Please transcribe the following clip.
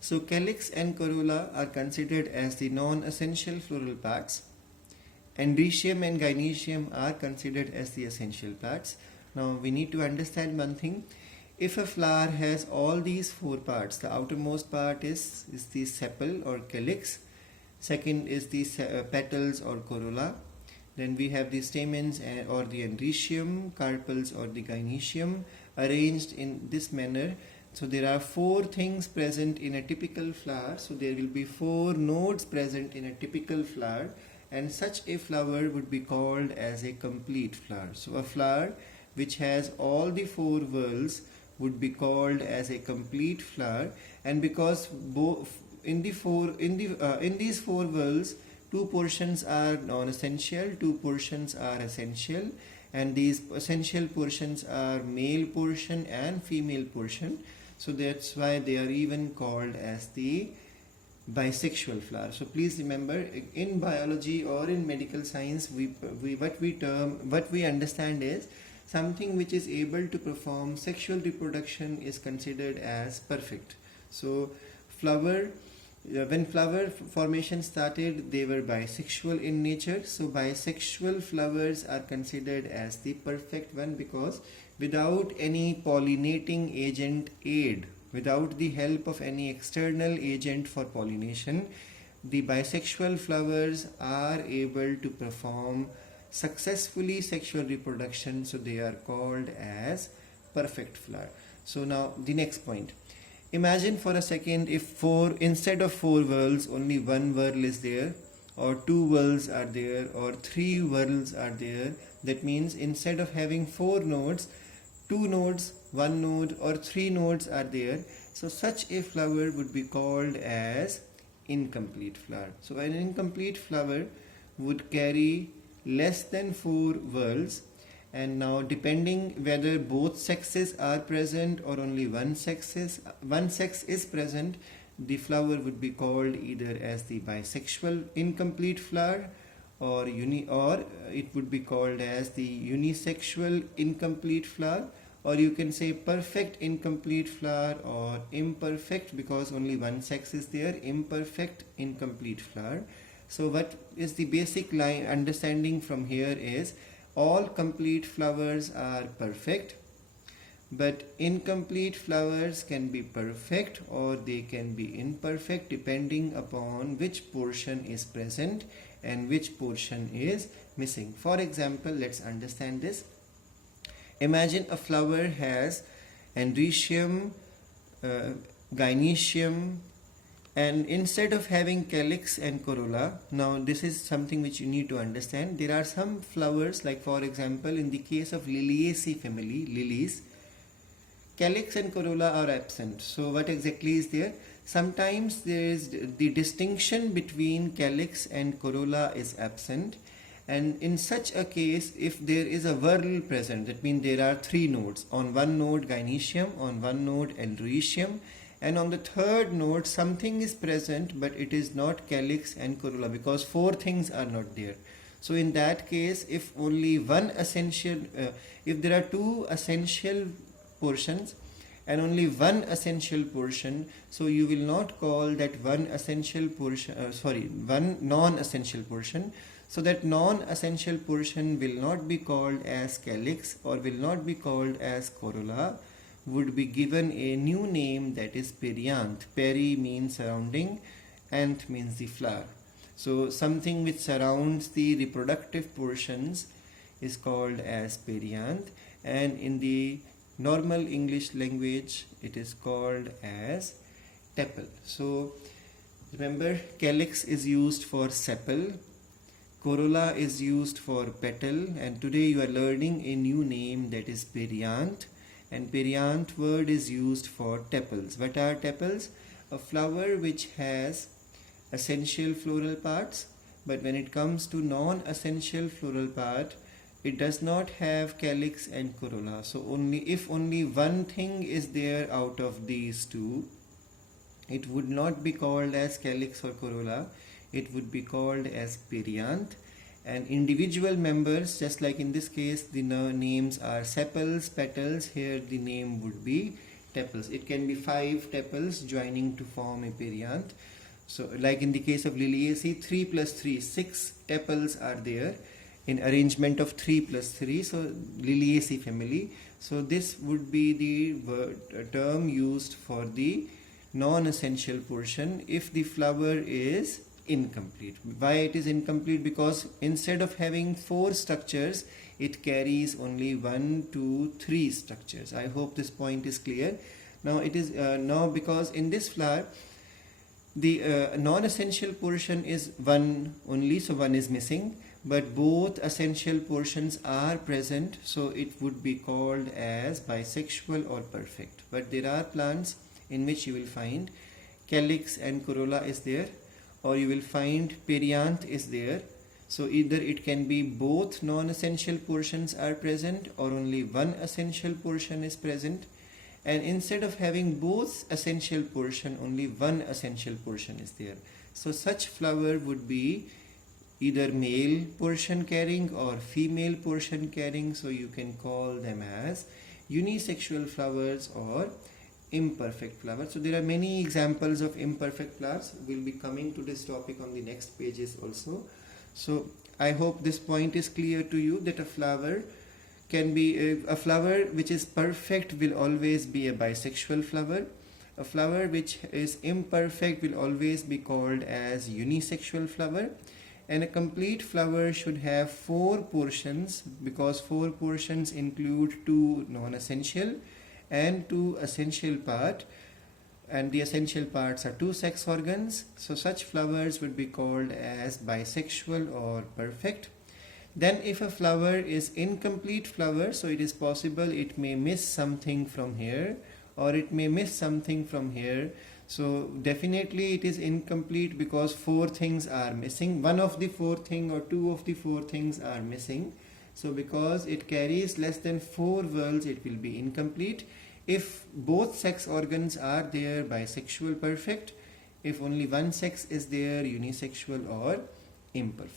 So calyx and corolla are considered as the non-essential floral parts. Androecium and gynoecium are considered as the essential parts. Now we need to understand one thing. If a flower has all these four parts, the outermost part is the sepal or calyx, second is the petals or corolla, then we have the stamens or the androecium, carpels or the gynoecium arranged in this manner. So there are four things present in a typical flower. So there will be four nodes present in a typical flower, and such a flower would be called as a complete flower. So a flower which has all the four whorls would be called as a complete flower. And because in these four whorls, two portions are non-essential, two portions are essential, and these essential portions are male portion and female portion. So that's why they are even called as the bisexual flower. So please remember, in biology or in medical science, what we understand is something which is able to perform sexual reproduction is considered as perfect. So when flower formation started, they were bisexual in nature. So bisexual flowers are considered as the perfect one, because without any pollinating agent aid, without the help of any external agent for pollination, the bisexual flowers are able to perform successfully sexual reproduction. So they are called as perfect flower. So now the next point. Imagine for a second if instead of four whorls only one whorl is there, or two whorls are there, or three whorls are there. That means instead of having four nodes, two nodes, one node, or three nodes are there. So such a flower would be called as incomplete flower. So an incomplete flower would carry less than four whorls. And now, depending whether both sexes are present or only one sex is present, the flower would be called either as the bisexual incomplete flower, or it would be called as the unisexual incomplete flower, or you can say perfect incomplete flower, or imperfect, because only one sex is there, imperfect incomplete flower. So what is the basic understanding from here is, all complete flowers are perfect, but incomplete flowers can be perfect or they can be imperfect depending upon which portion is present and which portion is missing. For example, let's understand this. Imagine a flower has androecium, gynoecium, and instead of having calyx and corolla. Now this is something which you need to understand. There are some flowers, like for example in the case of Liliaceae family, lilies, calyx and corolla are absent. So what exactly is there? Sometimes there is the distinction between calyx and corolla is absent, and in such a case, if there is a whorl present, that means there are three nodes. On one node gynoecium, on one node androecium, and on the third node something is present but it is not calyx and corolla, because four things are not there. So in that case, if only one essential, if there are two essential portions and only one essential portion, so you will not call that one essential portion, one non-essential portion. So that non-essential portion will not be called as calyx or will not be called as corolla, would be given a new name, that is perianth. Peri means surrounding, anth means the flower. So something which surrounds the reproductive portions is called as perianth, and in the normal English language it is called as tepal. So remember, calyx is used for sepal, corolla is used for petal, and today you are learning a new name, that is perianth. And perianth word is used for tepals. What are tepals? A flower which has essential floral parts, but when it comes to non-essential floral part, it does not have calyx and corolla. So if only one thing is there out of these two, it would not be called as calyx or corolla, it would be called as perianth. And individual members, just like in this case the names are sepals, petals, here the name would be tepals. It can be 5 tepals joining to form a perianth. So like in the case of Liliaceae, 3 plus 3, 6 tepals are there in arrangement of 3 plus 3. So Liliaceae family. So this would be the term used for the non-essential portion if the flower is incomplete. Why it is incomplete? Because instead of having 4 structures, it carries only 1, 2, 3 structures. I hope this point is clear. Now it is now because in this flower the non-essential portion is 1 only, so 1 is missing, but both essential portions are present, so it would be called as bisexual or perfect. But there are plants in which you will find calyx and corolla is there, or you will find perianth is there. So either it can be both non-essential portions are present or only one essential portion is present, and instead of having both essential portion, only one essential portion is there. So such flower would be either male portion carrying or female portion carrying, so you can call them as unisexual flowers or imperfect flowers. So there are many examples of imperfect flowers. We'll be coming to this topic on the next pages also. So I hope this point is clear to you, that a flower can be a flower which is perfect will always be a bisexual flower. A flower which is imperfect will always be called as unisexual flower. And a complete flower should have 4 portions, because 4 portions include 2 non-essential and 2 essential part, and the essential parts are 2 sex organs. So such flowers would be called as bisexual or perfect. Then if a flower is incomplete flower, so it is possible it may miss something from here or it may miss something from here. So definitely it is incomplete because 4 things are missing. One of the 4 things or 2 of the 4 things are missing. So because it carries less than 4 whorls, it will be incomplete. If both sex organs are there, bisexual, perfect. If only one sex is there, unisexual or imperfect.